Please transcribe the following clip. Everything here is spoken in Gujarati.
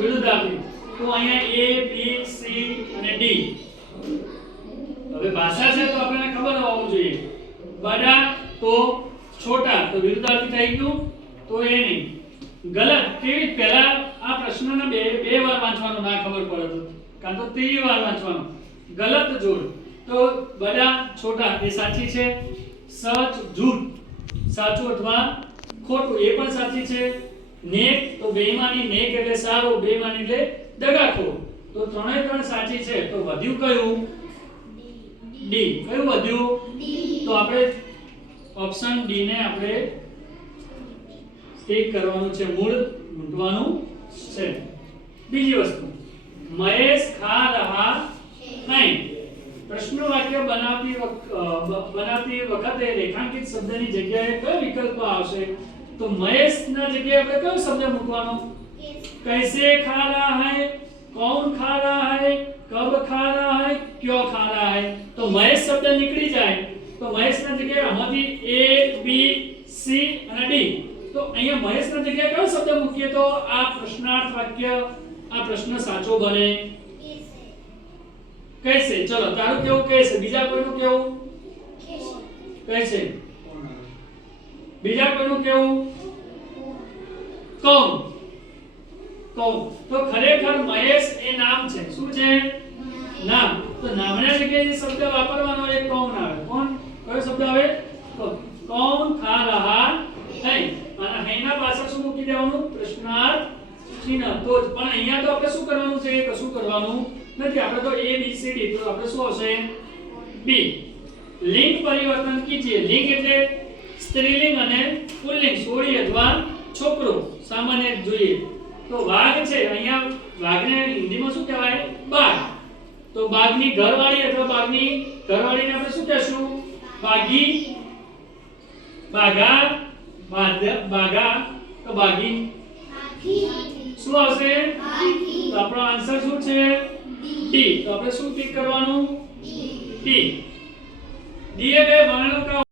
વિરુદ્ધાર્થી. તો અહીંયા A B C અને D. હવે ભાષા છે તો આપણને ખબર હોવું જોઈએ. બડા તો છોટા તો વિરુદ્ધાર્થી થઈ ગયું તો એ નહીં. ગલત કેવી પહેલા આ પ્રશ્નને બે વાર વાંચવાનું ના ખબર પડે તો કાં તો ત્રીજી વાર વાંચવાનું. ગલત જોડ તો બડા છોટા એ સાચી છે. સચ જૂઠ સાચું અથવા ખોટું એ પણ સાચી છે. નેક તો બેઈમાની નેક એટલે સારું બેઈમાની એટલે દગાખોર તો ત્રણે ત્રણ સાચી છે. તો વધ્યું કયું? ડી. કયું વધ્યું? તો આપણે ઓપ્શન ડી ને આપણે ટિક કરવાનું છે મૂળ મૂંઝવાનું છે. બીજી વસ્તુ મહેશ ખા રહા નહીં. પ્રશ્ન વાક્ય બનાવતી વખતે રેખાંકિત શબ્દની જગ્યાએ કયો વિકલ્પ આવશે? તો મહેશ ના જગ્યાએ આપણે કયો શબ્દ મૂકવાનો? कैसे खा रहा है, कौन खा रहा है, कब खा रहा है, क्यों खा रहा है. तो महेश शब्द નીકળી જાય તો મહેશ ના જગ્યાએ આમાંથી A B C અને D. તો અહીંયા મહેશ ના જગ્યાએ કયો શબ્દ મૂકીએ તો આ પ્રશ્નાર્થ વાક્ય આ પ્રશ્ન સાચો બને? कैसे. ચલો તારું કેવું कैसे? બીજા કોઈનું કેવું कैसे? બીજા કોઈનું કેવું कौन. તો ખરેખર મહેશ એ નામ છે. શું છે? નામ. તો નામના જગ્યાએ શબ્દ વાપરવાનો એક કોણ આવે. કોણ કયો શબ્દ આવે? તો કોણ ખા રહા હૈ. અને હૈના પાછળ શું મૂકી દેવાનું? પ્રશ્નાર્થ ચિહ્ન. તો પણ અહીંયા તો આપણે શું કરવાનું છે? કશું કરવાનું નથી. આપણે તો A B C D. તો આપણે શું આવશે? B. લિંગ પરિવર્તન કીજીએ. લિંગ એટલે સ્ત્રીલિંગ અને પુલ્લિંગ છોડી અથવા છોકરો સામાન્ય જોઈએ. તો વાઘ છે અહીંયા વાઘને હિન્દીમાં શું કહેવાય? બાઘ. તો બાઘની ઘરવાળી અથવા બાઘની ઘરવાળીને આપણે શું કહેશું? બાઘી. બાઘા બાઘા તો બાઘી શું આવશે? તો આપણો આન્સર શું છે? ડી. તો આપણે શું ટિક કરવાનું? ડી. ડી એ બે વર્ણો